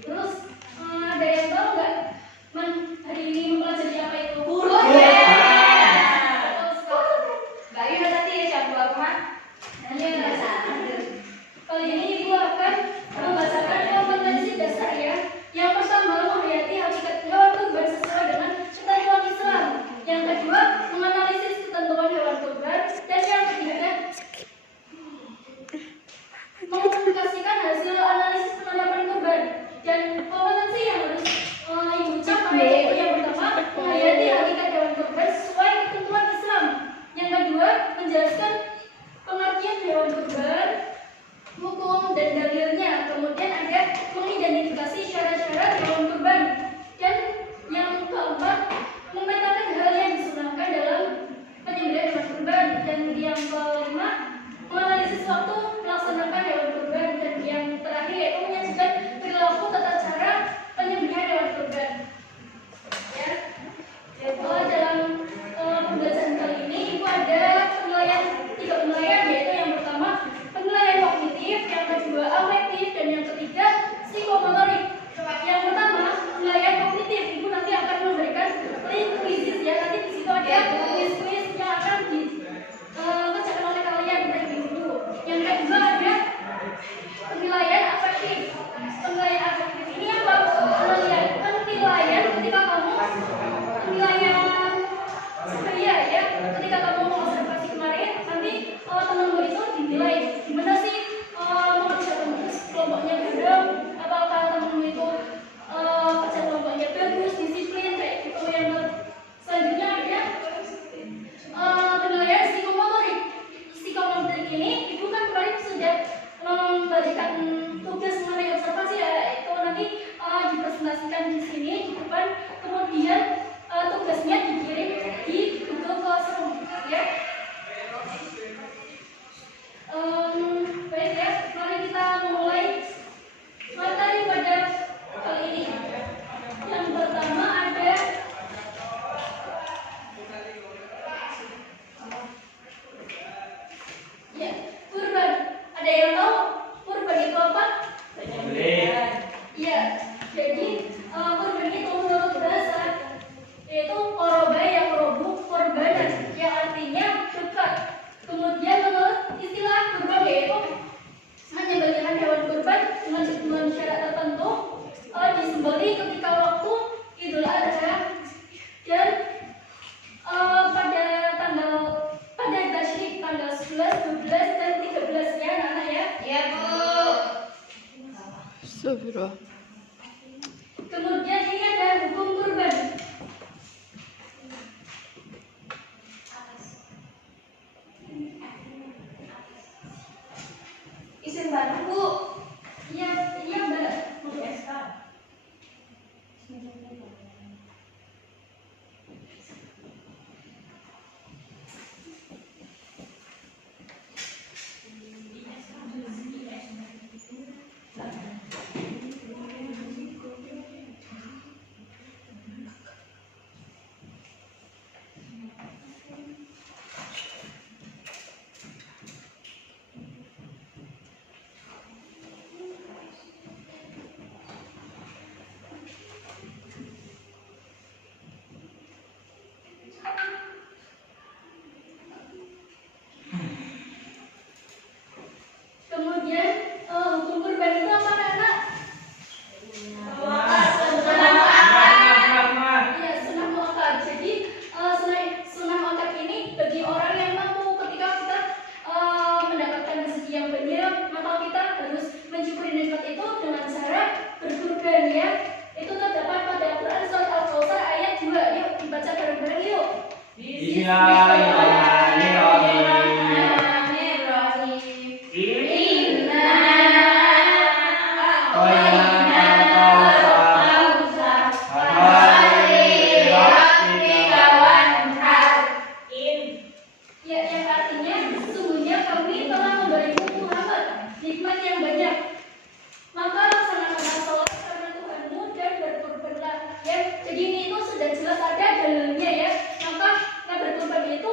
Terus ada yang tahu nggak hari ini mempelajari apa itu? Mbak Yu tadi ya jam 2 rumah. Kali ini Ibu akan membacakan kompetensi dasar ya. Yang pertama, menghayati hakikat hewan kurban sesuai dengan ketentuan Islam. Yang kedua, menganalisis ketentuan hewan kurban. Dan yang ketiga, mengkomunikasikan hasil analisis penetapan kurban. Dan kompetensi yang harus Ibu capai yaitu yang pertama, menghayati hakikat hewan kurban sesuai ketentuan Islam. Yang kedua, menjelaskan pengertian hewan kurban, hukum dan dalilnya. Kemudian ada mengidentifikasi syarat-syarat hewan kurban. Dan yang keempat, memetakan hal yang disunahkan dalam penyembelihan hewan kurban. Dan yang kelima, menganalisis waktu melaksanakan hewan kurban. Dan yang terakhir yaitu menyajikan perilaku tata cara penyembelihan hewan kurban. Ya, dalam pembelajaran kali ini Ibu ada tiga penilaian, yaitu yang pertama penilaian kognitif, yang kedua afektif, dan yang ketiga psikomotorik. Yang pertama penilaian kognitif, Ibu nanti akan memberikan kuis ya, nanti di situ ada kuis yang akan dikerjakan oleh kalian dari dulu. Yang kedua ada penilaian afektif. Penilaian afektif ini apa? Penilaian ketika kamu ketika kamu observasi kemarin, nanti temanmu itu dinilai gimana sih mengerjakan kelompoknya gedung, apakah temanmu itu kerja kelompoknya bagus, disiplin, kayak gitu. Yang selanjutnya ada penilaian psikomotorik. Psikomotorik ini Ibu kan kemarin sudah memberikan tugas mengenai observasi ya, itu nanti dipresentasikan di sini di depan, kemudian tugasnya dikirim di Google Classroom ya. Baik ya, mari kita memulai materi pada kali ini. Yang pertama ada ya, kurban. Ada yang tahu kurban itu apa? Iya, jadi kurban itu menurut bahasa yaitu koroba yang robu korbanan, yang artinya dekat. Kemudian menurut istilah kurban yaitu menyembelihkan hewan kurban dengan syarat tertentu, disembelih ketika waktu Idul Adha dan pada tasyrik tanggal 11, 12 dan 13 ya anak ya. Iya Bu. Astagfirullah. Kemudian ini ada hukum kurban. Izin barang Bu. Iya Mbak. Untuk SK. Kemudian hukum kurban itu apa anak? Iya, sunah muakkad. Jadi sunah muakkad ini bagi orang yang mampu. Ketika kita mendapatkan rezeki yang banyak, maka kita harus mensyukuri nikmat itu dengan cara berkurban ya. Itu terdapat pada Al-Quran surat Al-Kautsar ayat 2. Yuk dibaca bareng-bareng yuk. Bismillahirrahmanirrahim. Ya, yang artinya sesungguhnya kami telah memberimu rahmat, nikmat yang banyak. Maka laksanakanlah sholat karena Tuhanmu dan berkurbanlah. Ya, jadi ini itu sudah jelas ada dalilnya ya. Maka berkurban itu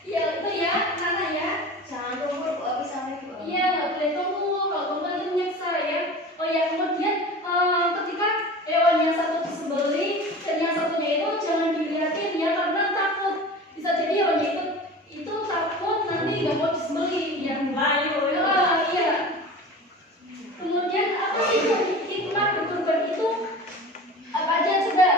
Iya itu ya, Nana ya. Jangan tunggu Bu Abi sampai Bu Abi. Iya, nggak boleh tunggu. Kalau tunggu nanti menyiksa ya. Oh ya, kemudian ketika hewan yang satu disembeli dan yang satunya itu jangan dilihatin ya karena takut. Bisa jadi hewannya itu takut nanti nggak mau disembeli ya. Iya. Kemudian apa sih hikmah berkurban itu? Apa aja coba?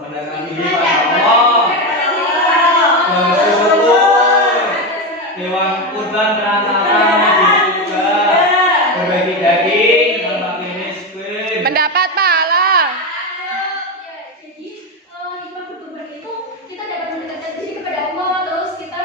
Mendekati diri pada Allah. Bersyukur. Hewan kurban perantara juga berbagi daging dengan fakir miskin. Mendapat pahala. Ya, jadi hikmah berkurban itu kita dapat mendekatkan diri kepada Allah, terus kita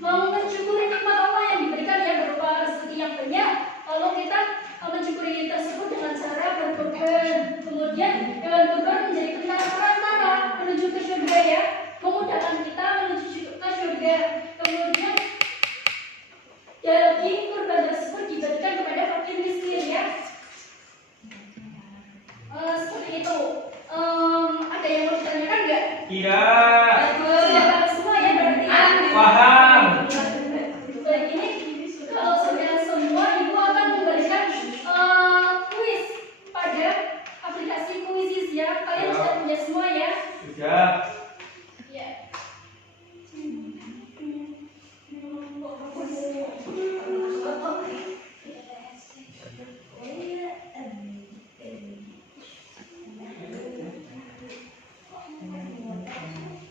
mau mensyukuri nikmat Allah yang diberikan ya berupa rezeki yang banyak. Lalu kita mensyukuri tersebut dengan cara berkurban. Kemudian hewan kurban menjadi perantara menuju ke surga ya, memudahkan kita menuju ke surga. Kemudian daging kurban tersebut dibagikan kepada fakir miskin ya. Seperti itu. Ada yang mau ditanyakan nggak? Tidak. Sudah tahu semua ya berarti ya? Paham. Baik, ini kalau sudah semua, Ibu akan memberikan kuis pada aplikasi Kuisis ya. Kalian sudah punya semua ya? Sudah. Ya.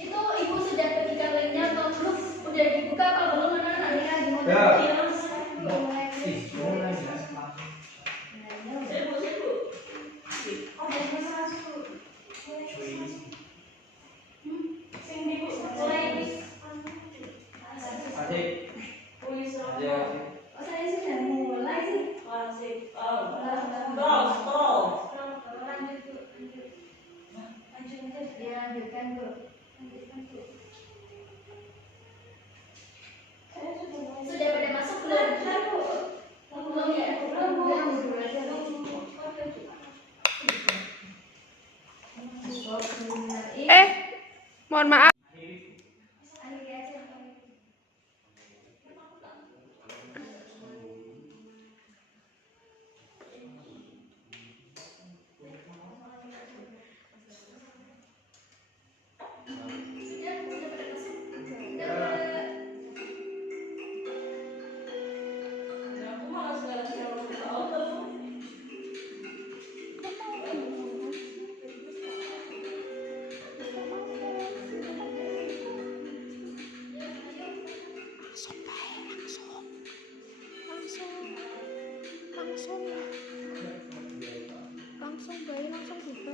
Itu Ibu sudah bagikan linknya atau belum? Udah dibuka apa belum anak-anak? Ya. Adik. Ayo. Oh, saya sudah mulai sih. Lanjutkan Bu. Sudah pada masuk belum? Belum ya? Mohon maaf. Langsung bayi langsung buka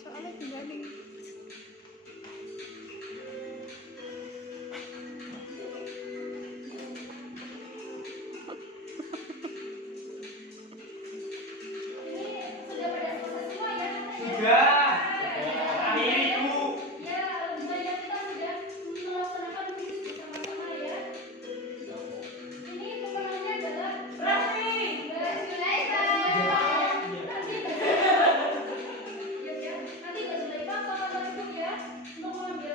soalnya gimana Sudah pada selesai semua ya? Sudah. Akhir itu. Ya, alhamdulillah kita sudah melaksanakan kuis bersama-sama ya. Ini pemenangnya adalah Raffi. Nanti Mbak Zulaikha akan masuk ya untuk mengambil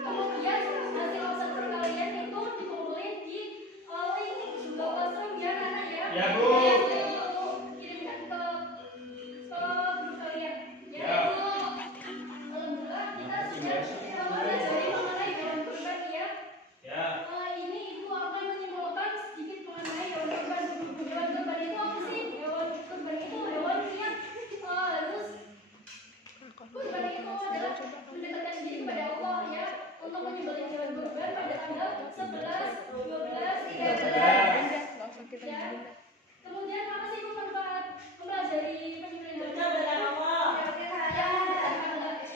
kemudian hasil observer kalian itu dikumpulin di link juga kosong ya Nana ya. Ya, Bu. Kirimkan ke grup kalian ya. Ya. Alhamdulillah kita sudah mempelajari mengenai hewan kurban ya. Ya. Ini Ibu akan menyimpulkan sedikit mengenai hewan kurban. Hewan kurban itu apa sih? Hewan kurban itu hewan yang harus kurban itu adalah mendekatkan diri kepada Allah ya, untuk menyembelih hewan kurban pada tanggal 11, 12, 13 ya. Kemudian apa sih Ibu manfaat mempelajari penyembelihan hewan kurban? Ya,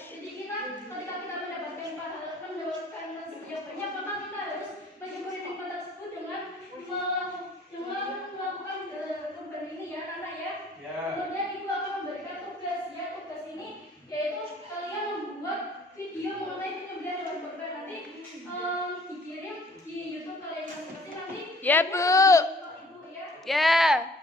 jadi kita ketika kita mendapatkan pahala, mendapatkan rezeki yang banyak, maka kita harus mensyukuri nikmat tersebut dengan melakukan kurban ini ya Nana ya. Ya. Kemudian Ibu akan memberikan tugas ya. Tugas ini yaitu kalian membuat video mengenai penyembelihan hewan kurban. Nanti dikirim di YouTube kalian masing-masing nanti. Ya, Bu. Ibu ya. Ya.